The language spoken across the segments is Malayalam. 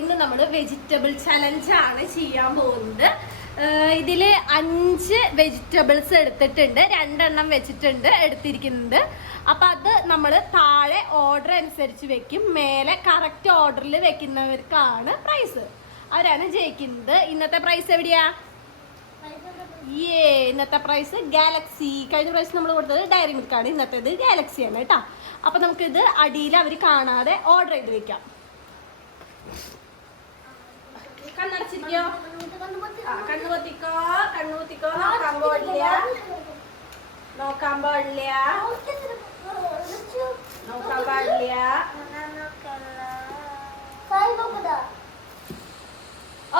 ഇന്ന് നമ്മൾ വെജിറ്റബിൾ ചലഞ്ച് ആണ് ചെയ്യാൻ പോകുന്നത്. ഇതിൽ അഞ്ച് വെജിറ്റബിൾസ് എടുത്തിട്ടുണ്ട്. രണ്ടെണ്ണം വെച്ചിട്ടുണ്ട് എടുത്തിരിക്കുന്നത്. അപ്പൊ അത് നമ്മൾ താഴെ ഓർഡർ അനുസരിച്ച് വെക്കും. മേലെ കറക്റ്റ് ഓർഡറിൽ വെക്കുന്നവർക്കാണ് പ്രൈസ് അവരാണ് ജയിക്കുന്നത്. ഇന്നത്തെ പ്രൈസ് എവിടെയാ? ഏ ഇന്നത്തെ പ്രൈസ് ഗാലക്സി കഴിഞ്ഞ പ്രൈസ് നമ്മൾ കൊടുത്തത് ഡയറി മിൽക്കാണ് ഇന്നത്തേത് ഗാലക്സി ആണ് കേട്ടോ. അപ്പൊ ഇത് അടിയിൽ അവർ കാണാതെ ഓർഡർ ചെയ്ത് വെക്കാം.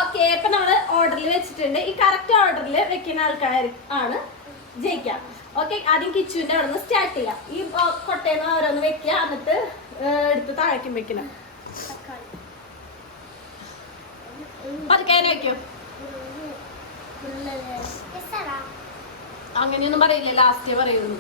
ഓക്കെ ഇപ്പൊ നമ്മൾ ഓർഡറിൽ വെച്ചിട്ടുണ്ട്. ഈ കറക്റ്റ് ഓർഡറിൽ വെക്കുന്ന ആൾക്കാർ ആണ് ജയിക്കാം. ഓക്കെ ആദ്യം കിച്ചുവിന്റെ അവിടെ നിന്ന് സ്റ്റാർട്ട് ചെയ്യാം. ഈ കൊട്ടയെന്ന് ഓരോന്ന് വെക്കുക എന്നിട്ട് എടുത്ത് താഴേക്കും വെക്കണം. വെക്കും അങ്ങനെയൊന്നും പറയില്ല? ലാസ്റ്റേ പറയുള്ളൂ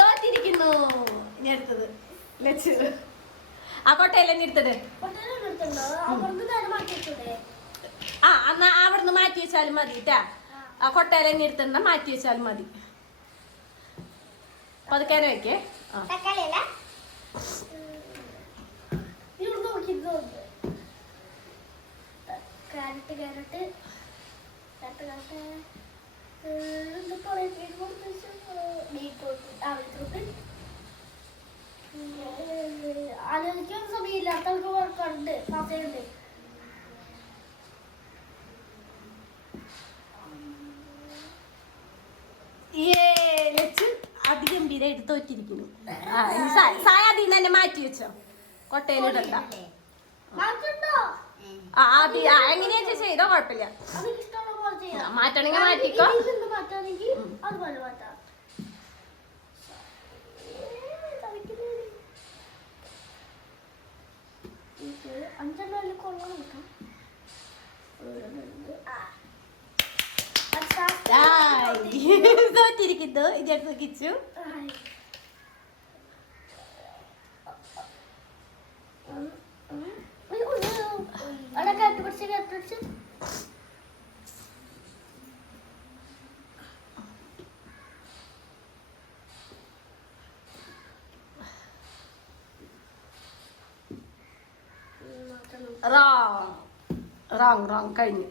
തോറ്റിരിക്കുന്നു ഞാൻ അടുത്തത്. ലച്ച് ആ കൊട്ടയിലെ നിർത്തത് ആ എന്നാ അവിടുന്ന് മാറ്റി വെച്ചാലും മതി കേട്ടാ ആ കൊട്ടയിലെ നിർത്തണ്ട മാറ്റി വെച്ചാലും മതി. പതുക്കാനെ വെക്കേ. ആ. എന്താ പറയുക ആലോചിക്കാൻ സമയമില്ലാത്ത ആൾക്ക് കണ്ട് പാത്രമുണ്ട് ഏ ലച്ച് അതിഗംഭീരായിട്ട് തോറ്റിരിക്കുന്നു ആ ഇനി സായ അതിൽ നിന്ന് തന്നെ മാറ്റി വെച്ചോ. കൊട്ടയിലിടണ്ട ആ ആ എങ്ങനെയാ ചെയ്തോ കുഴപ്പമില്ല. മാറ്റണെങ്കിൽ മാറ്റിക്കോ ഇതിന്ന് മാറ്റാണെങ്കിൽ അതുപോലെ മാറ്റാം ഇത് അഞ്ചെണ്ണം അതിൽ കൊള്ളാൻ ആയ്. തോറ്റിരിക്കുന്നു ഉയ്, ഉയ്. അവിടെ കയറ്റി പിടിച്ച് റോങ് റോങ് റോങ് കഴിഞ്ഞു.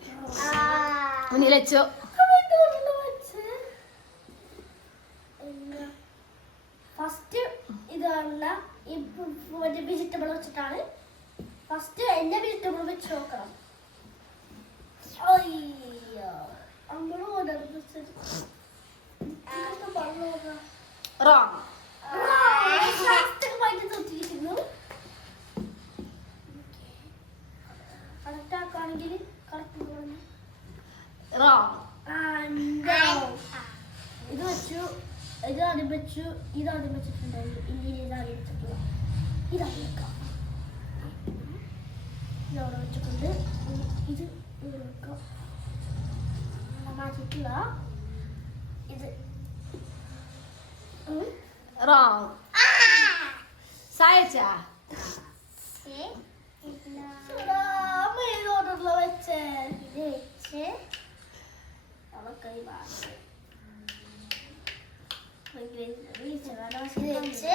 ഇനി ലച്ചു ഫസ്റ്റ് ഇതാണ് ഈ മറ്റേ വെജിറ്റബിൾ വെച്ചിട്ടാണ്. ഫസ്റ്റ് എന്റെ വെജിറ്റബിൾ വെച്ച് നോക്കണം. റോങ് റോങ് ഇത് വെച്ചു ഇത് ആദ്യം വെച്ചു ഇത് ആദ്യം വെച്ചിട്ടുണ്ടായിരുന്നു ഇനി ഇത് ആദ്യം വെച്ചിട്ടുള്ള ഇത് ആദ്യം വെക്കാം. ഇതവിടെ വെച്ചിട്ടുണ്ട്. ഇത് ഇവിടെ വെക്കാം. മാറ്റിയിട്ടുള്ള ഇത്. സായച്ചാ സുധാ, അമ്മ ഏത് ഓർഡറിലാ വെച്ചേ? ഇത് വെച്ച് നമുക്ക് വെച്ച്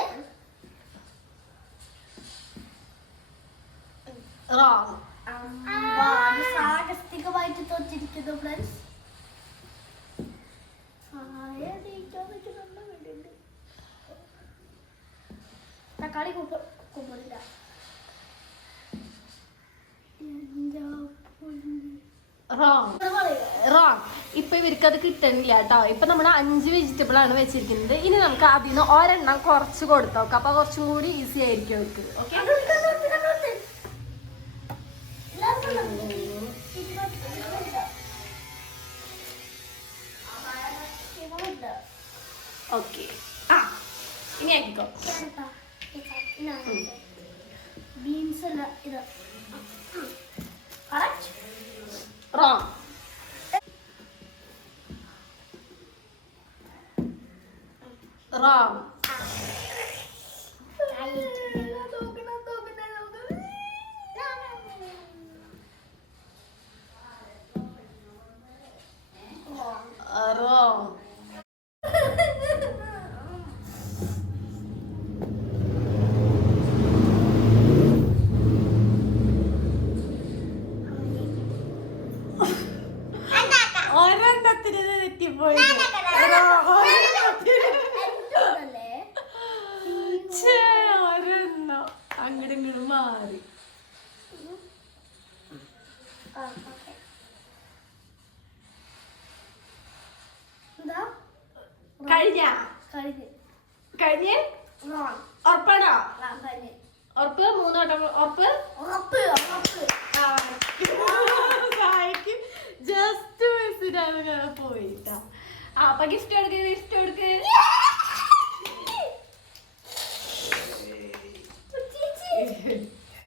റോങ് സാഹസികമായിട്ട് തോറ്റിരിക്കുന്നു ഫ്രണ്ട്സ് തക്കാളി കുപ്പ കുപ്പില്ല എന്താ പൊന്നേ. റോങ് ഇപ്പൊ ഇവർക്ക് അത് കിട്ടണില്ല കേട്ടോ. ഇപ്പൊ നമ്മൾ അഞ്ച് വെജിറ്റബിൾ ആണ് വെച്ചിരിക്കുന്നത്. ഇനി നമുക്ക് അതിൽ നിന്ന് ഒരെണ്ണം കുറച്ച് കൊടുത്തോക്കാം അപ്പൊ കുറച്ചും കൂടി ഈസി ആയിരിക്കും അവർക്ക്. ഓക്കെ ആ ഇനി ആക്കിക്കോ? ബീൻസ് അല്ല ഇത്. റോങ് റോങ് മാറി. കഴിഞ്ഞ? കഴിഞ്ഞ്. ഉറപ്പാണോ? ഉറപ്പ്? മൂന്നോട്ടം ഉറപ്പ്? ജസ്റ്റ് മിസ്സിനാണ് പോയിട്ടാ. അപ്പൊ ഗിഫ്റ്റ് കൊടുക്കുക ഗിഫ്റ്റ് കൊടുക്ക്